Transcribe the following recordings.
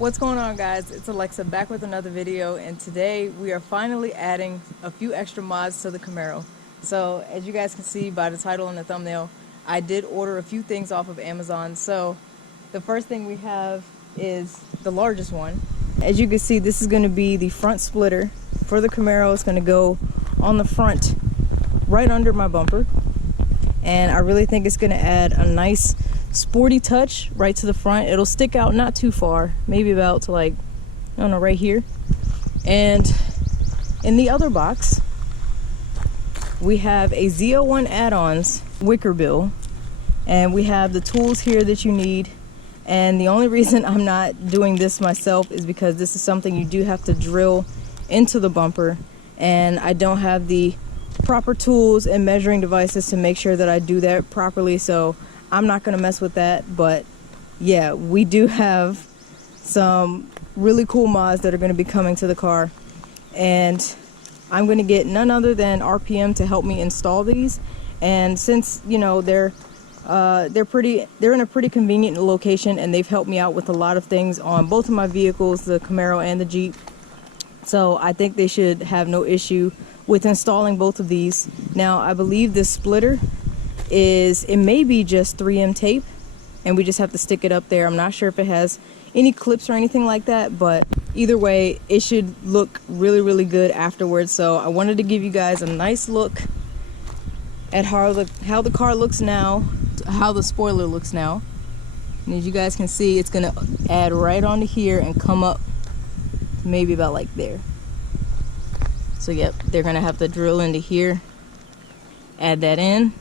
What's going on, guys? It's Alexa back with another video, and today we are finally adding a few extra mods to the Camaro. So as you guys can see by the title and the thumbnail, I did order a few things off of Amazon. So the first thing we have is the largest one. As you can see, this is going to be the front splitter for the Camaro. It's going to go on the front right under my bumper, and I really think it's going to add a nice sporty touch right to the front. It'll stick out not too far, maybe about to, like, I don't know, right here. And in the other box we have a ZL1 Add-Ons Wicker bill, and we have the tools here that you need. And the only reason I'm not doing this myself is because this is something you do have to drill into the bumper, and I don't have the proper tools and measuring devices to make sure that I do that properly, so I'm not going to mess with that. But yeah, we do have some really cool mods that are going to be coming to the car, and I'm going to get none other than RPM to help me install these. And since, you know, they're in a pretty convenient location, and they've helped me out with a lot of things on both of my vehicles, the Camaro and the Jeep, so I think they should have no issue with installing both of these. Now, I believe this splitter it may be just 3M tape, and we just have to stick it up there. I'm not sure if it has any clips or anything like that, but either way, it should look really good afterwards. So I wanted to give you guys a nice look at how the car looks now, how the spoiler looks now. And as you guys can see, it's gonna add right onto here and come up maybe about like there. So yep, they're gonna have to drill into here, add that in.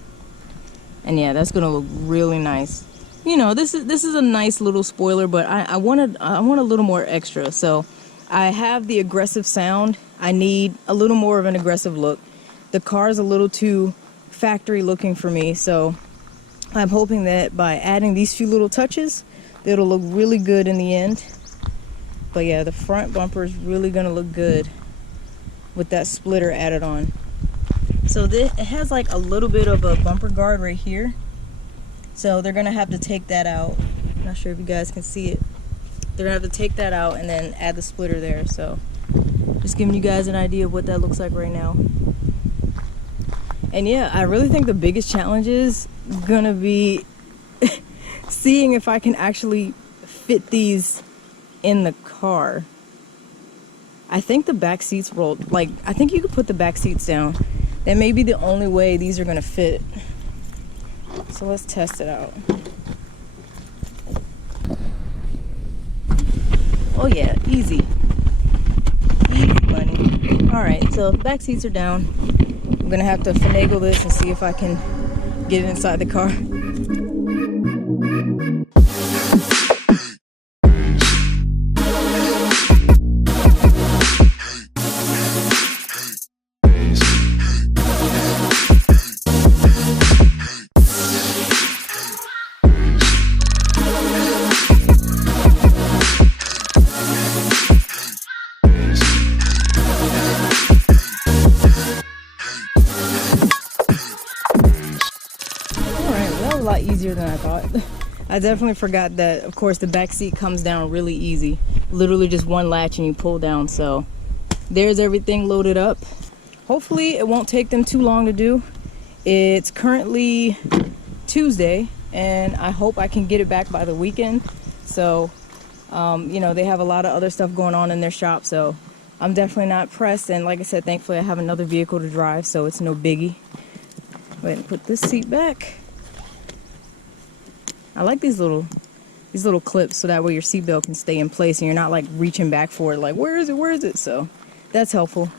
And yeah, that's gonna look really nice. You know, this is a nice little spoiler, but I want a little more extra. So I have the aggressive sound. I need a little more of an aggressive look. The car's a little too factory looking for me, so I'm hoping that by adding these few little touches, it'll look really good in the end. But yeah, the front bumper is really gonna look good with that splitter added on. So it has like a little bit of a bumper guard right here, so they're gonna have to take that out. Not sure if you guys can see it. They're gonna have to take that out and then add the splitter there. So just giving you guys an idea of what that looks like right now. And yeah, I really think the biggest challenge is gonna be seeing if I can actually fit these in the car. I think the back seats rolled, like, I think you could put the back seats down. That may be the only way these are gonna fit. So let's test it out. Oh yeah, easy. Easy money. Alright, so back seats are down. I'm gonna have to finagle this and see if I can get it inside the car. A lot easier than I thought. I definitely forgot that, of course, the back seat comes down really easy. Literally just one latch and you pull down. So there's everything loaded up. Hopefully it won't take them too long to do. It's currently Tuesday, and I hope I can get it back by the weekend. So you know, they have a lot of other stuff going on in their shop, so I'm definitely not pressed. And like I said, thankfully I have another vehicle to drive, so it's no biggie. Go ahead and put this seat back. I like these little clips, so that way your seatbelt can stay in place and you're not like reaching back for it like, where is it? So that's helpful.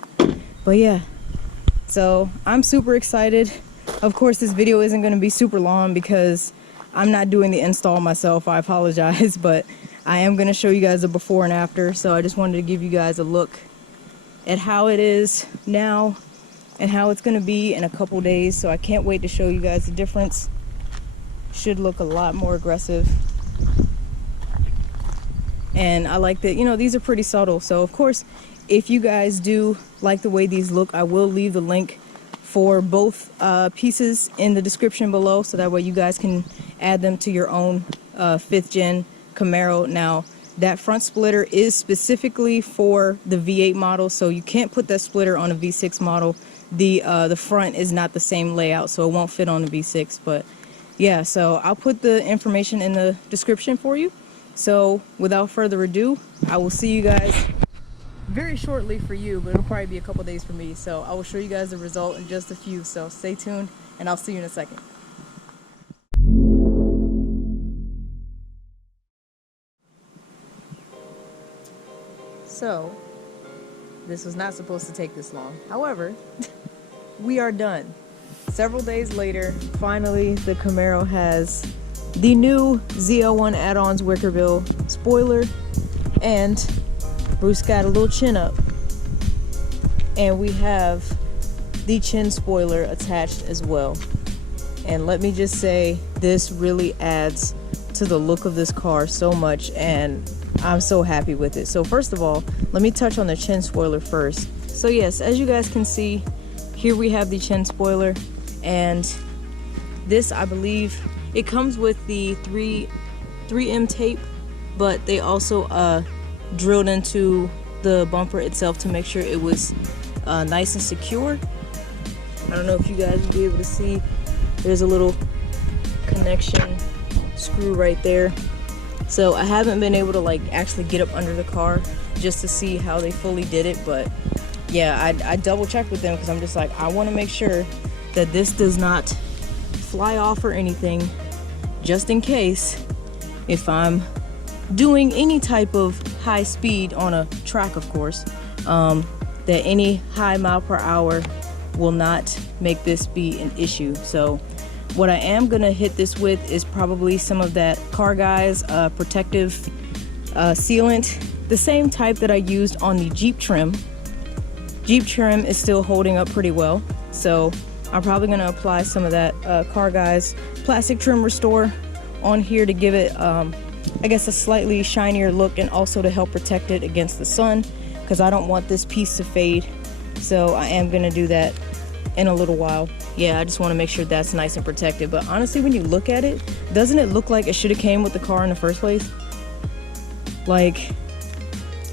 But yeah, so I'm super excited. Of course, this video isn't going to be super long because I'm not doing the install myself. I apologize, but I am going to show you guys a before and after. So I just wanted to give you guys a look at how it is now and how it's going to be in a couple days. So I can't wait to show you guys the difference. Should look a lot more aggressive, and I like that, you know, these are pretty subtle. So of course, if you guys do like the way these look, I will leave the link for both pieces in the description below, so that way you guys can add them to your own 5th gen Camaro. Now, that front splitter is specifically for the V8 model, so you can't put that splitter on a V6 model. The front is not the same layout, so it won't fit on the V6. But yeah, so I'll put the information in the description for you. So without further ado, I will see you guys very shortly for you, but it'll probably be a couple days for me. So I will show you guys the result in just a few, so stay tuned and I'll see you in a second. So this was not supposed to take this long. However, we are done. Several days later, finally the Camaro has the new ZL1 Add-Ons Wicker bill spoiler, and Bruce got a little chin up, and we have the chin spoiler attached as well. And let me just say, this really adds to the look of this car so much, and I'm so happy with it. So first of all, let me touch on the chin spoiler first. So yes, as you guys can see, here we have the chin spoiler, and this, I believe, it comes with the 3M tape, but they also drilled into the bumper itself to make sure it was nice and secure. I don't know if you guys will be able to see, there's a little connection screw right there. So I haven't been able to like actually get up under the car just to see how they fully did it, but yeah, I double checked with them because I'm just like, I want to make sure that this does not fly off or anything, just in case if I'm doing any type of high speed on a track, of course, that any high mile per hour will not make this be an issue. So what I am gonna hit this with is probably some of that Car Guys protective sealant, the same type that I used on the Jeep trim. Jeep trim is still holding up pretty well, so I'm probably gonna apply some of that Car Guys plastic trim restore on here to give it I guess a slightly shinier look, and also to help protect it against the sun, because I don't want this piece to fade. So I am gonna do that in a little while. Yeah, I just want to make sure that's nice and protected. But honestly, when you look at it, doesn't it look like it should have came with the car in the first place? Like,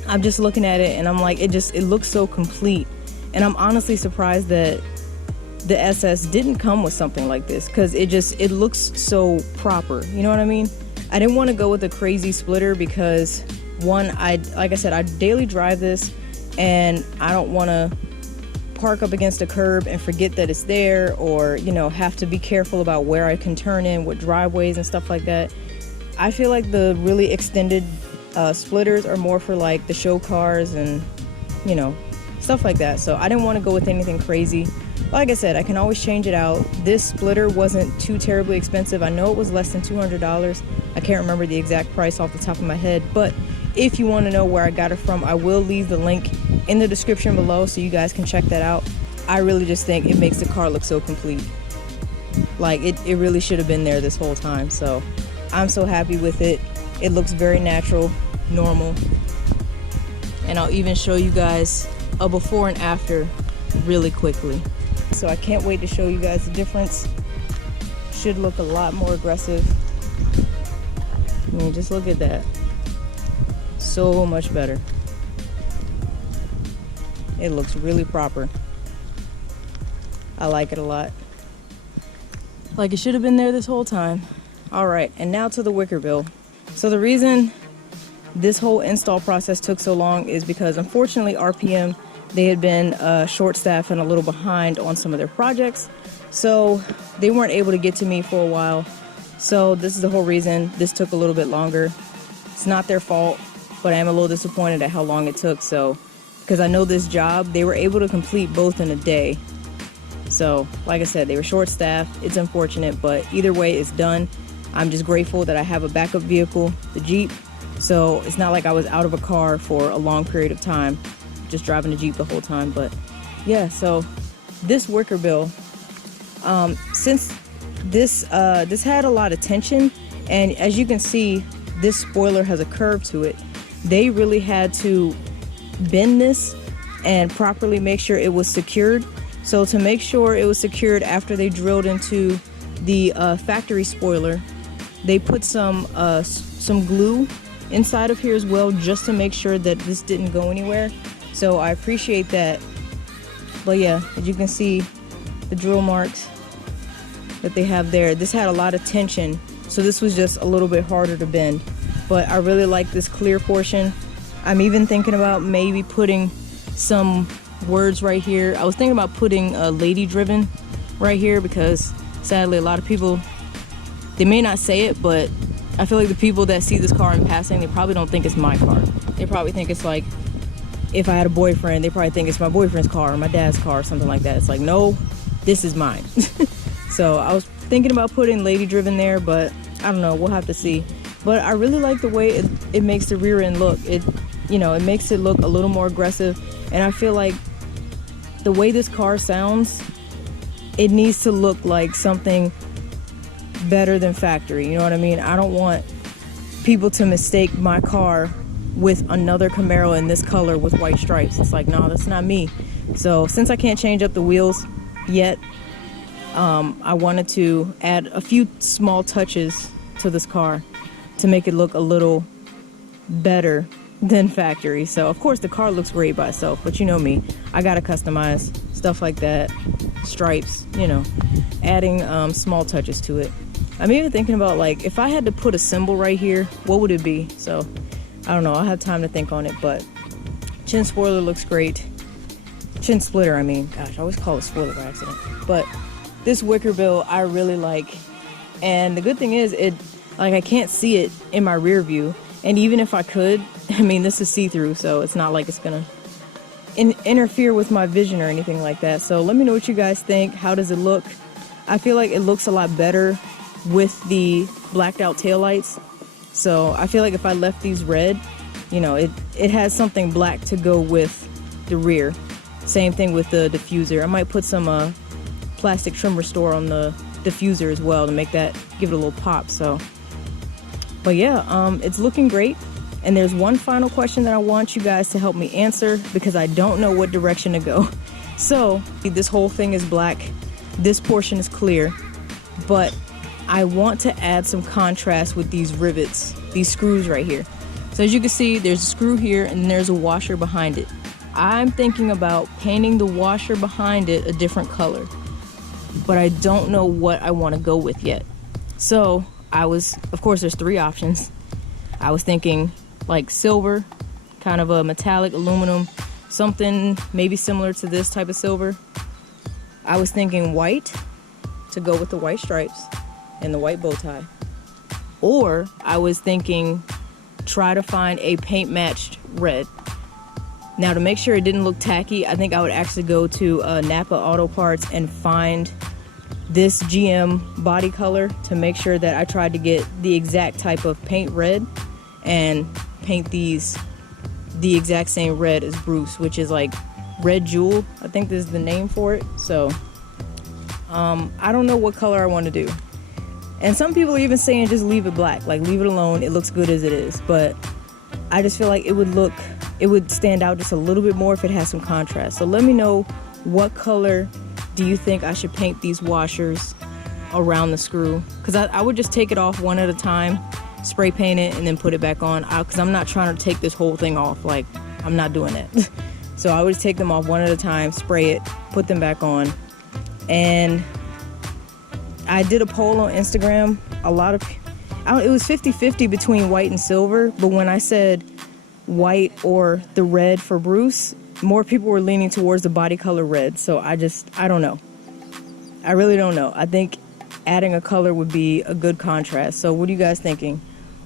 I'm just looking at it and I'm like, it looks so complete. And I'm honestly surprised that the SS didn't come with something like this, because it looks so proper, you know what I mean? I didn't want to go with a crazy splitter because, one, like I said, I daily drive this and I don't want to park up against a curb and forget that it's there, or, you know, have to be careful about where I can turn in, what driveways and stuff like that. I feel like the really extended splitters are more for like the show cars and, you know, stuff like that. So I didn't want to go with anything crazy. Like I said, I can always change it out. This splitter wasn't too terribly expensive. I know it was less than $200. I can't remember the exact price off the top of my head, but if you want to know where I got it from, I will leave the link in the description below so you guys can check that out. I really just think it makes the car look so complete. Like, it really should have been there this whole time. So I'm so happy with it. It looks very natural, normal. And I'll even show you guys a before and after really quickly. So I can't wait to show you guys the difference. Should look a lot more aggressive. I mean, just look at that. So much better. It looks really proper. I like it a lot. Like it should have been there this whole time. All right, and now to the Wicker bill. So the reason this whole install process took so long is because, unfortunately, RPM, they had been short-staffed and a little behind on some of their projects. So they weren't able to get to me for a while. So this is the whole reason this took a little bit longer. It's not their fault, but I am a little disappointed at how long it took. So, because I know this job, they were able to complete both in a day. So, like I said, they were short-staffed. It's unfortunate, but either way, it's done. I'm just grateful that I have a backup vehicle, the Jeep. So it's not like I was out of a car for a long period of time, just driving the Jeep the whole time. But yeah, so this Wicker bill, since this had a lot of tension, and as you can see, this spoiler has a curve to it. They really had to bend this and properly make sure it was secured. So to make sure it was secured after they drilled into the factory spoiler, they put some glue inside of here as well, just to make sure that this didn't go anywhere. So I appreciate that. But yeah, as you can see, the drill marks that they have there, this had a lot of tension, so this was just a little bit harder to bend. But I really like this clear portion. I'm even thinking about maybe putting some words right here. I was thinking about putting a lady driven right here, because sadly a lot of people, they may not say it, but I feel like the people that see this car in passing, they probably don't think it's my car. They probably think it's like, if I had a boyfriend, they probably think it's my boyfriend's car or my dad's car or something like that. It's like, no, this is mine. So I was thinking about putting lady driven there, but I don't know, we'll have to see. But I really like the way it makes the rear end look. It, you know, it makes it look a little more aggressive, and I feel like the way this car sounds, it needs to look like something better than factory, you know what I mean? I don't want people to mistake my car with another Camaro in this color with white stripes. It's like, no, that's not me. So since I can't change up the wheels yet, I wanted to add a few small touches to this car to make it look a little better than factory. So of course the car looks great by itself, but you know me, I gotta customize stuff like that, stripes, you know, adding small touches to it. I'm even thinking about, like, if I had to put a symbol right here, what would it be? So I don't know, I'll have time to think on it. But chin spoiler looks great. Chin splitter, I mean, gosh, I always call it spoiler by accident. But this wicker bill I really like, and the good thing is, it, like, I can't see it in my rear view, and even if I could, I mean, this is see-through, so it's not like it's gonna interfere with my vision or anything like that. So let me know what you guys think. How does it look? I feel like it looks a lot better with the blacked out taillights. So I feel like if I left these red, you know, it has something black to go with the rear. Same thing with the diffuser. I might put some plastic trim restore on the diffuser as well to make that, give it a little pop. So, but yeah, it's looking great. And there's one final question that I want you guys to help me answer, because I don't know what direction to go. So this whole thing is black, this portion is clear, but I want to add some contrast with these rivets, these screws right here. So as you can see, there's a screw here and there's a washer behind it. I'm thinking about painting the washer behind it a different color, but I don't know what I want to go with yet. So of course there's three options. I was thinking like silver, kind of a metallic aluminum, something maybe similar to this type of silver. I was thinking white to go with the white stripes and the white bow tie. Or I was thinking try to find a paint matched red. Now to make sure it didn't look tacky, I think I would actually go to Napa Auto Parts and find this GM body color to make sure that I tried to get the exact type of paint red and paint these the exact same red as Bruce, which is like red jewel. I think this is the name for it. So I don't know what color I want to do. And some people are even saying just leave it black, like leave it alone, it looks good as it is. But I just feel like it would stand out just a little bit more if it has some contrast. So let me know, what color do you think I should paint these washers around the screw? Because I would just take it off one at a time, spray paint it, and then put it back on. Because I'm not trying to take this whole thing off, like I'm not doing that. So I would just take them off one at a time, spray it, put them back on. And I did a poll on Instagram. It was 50-50 between white and silver, but when I said white or the red for Bruce, more people were leaning towards the body color red. So I don't know. I really don't know. I think adding a color would be a good contrast. So what are you guys thinking?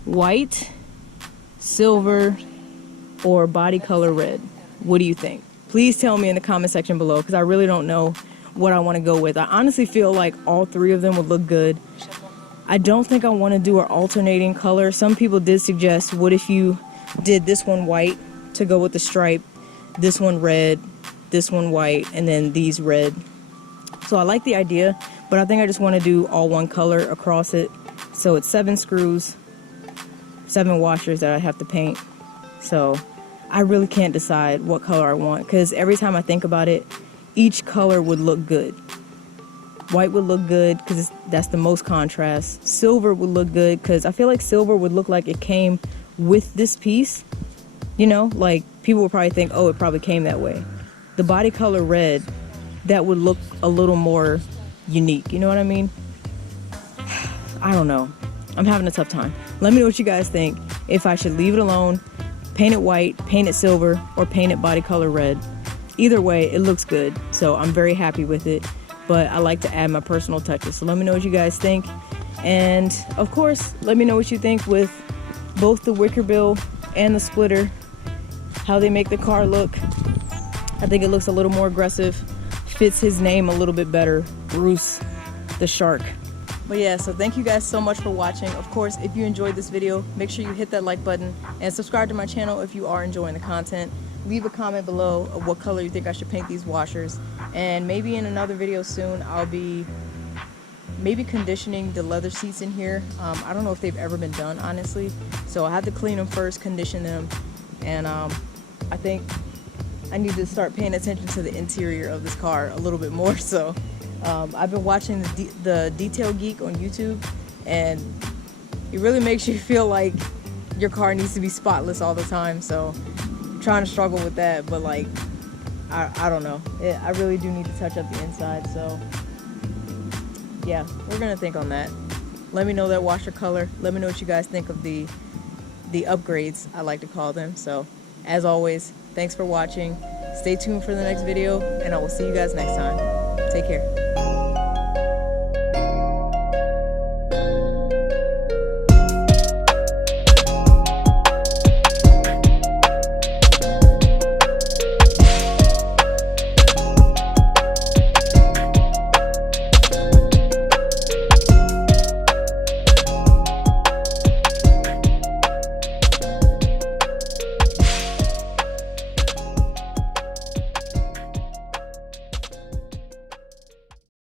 White, silver, or body color red? What do you think? Please tell me in the comment section below, because I really don't know what I want to go with. I honestly feel like all three of them would look good. I don't think I want to do an alternating color. Some people did suggest, what if you did this one white to go with the stripe, this one red, this one white, and then these red. So I like the idea, but I think I just want to do all one color across it. So it's 7 screws, 7 washers that I have to paint. So I really can't decide what color I want, because every time I think about it, each color would look good. White would look good because that's the most contrast. Silver would look good because I feel like silver would look like it came with this piece, you know, like people would probably think, oh, it probably came that way. The body color red, that would look a little more unique, you know what I mean? I don't know. I'm having a tough time. Let me know what you guys think. If I should leave it alone, paint it white, paint it silver, or paint it body color red. Either way, it looks good, so I'm very happy with it. But I like to add my personal touches. So let me know what you guys think. And of course, let me know what you think with both the wicker bill and the splitter, how they make the car look. I think it looks a little more aggressive, fits his name a little bit better, Bruce the Shark. But yeah, so thank you guys so much for watching. Of course, if you enjoyed this video, make sure you hit that like button and subscribe to my channel if you are enjoying the content. Leave a comment below of what color you think I should paint these washers. And maybe in another video soon, I'll be maybe conditioning the leather seats in here. I don't know if they've ever been done, honestly. So I have to clean them first, condition them. And I think I need to start paying attention to the interior of this car a little bit more. So I've been watching the Detail Geek on YouTube, and it really makes you feel like your car needs to be spotless all the time. So I'm trying to struggle with that, but like, I don't know. I really do need to touch up the inside. So yeah, we're gonna think on that. Let me know that washer color. Let me know what you guys think of the upgrades, I like to call them. So as always, thanks for watching. Stay tuned for the next video, and I will see you guys next time. Take care.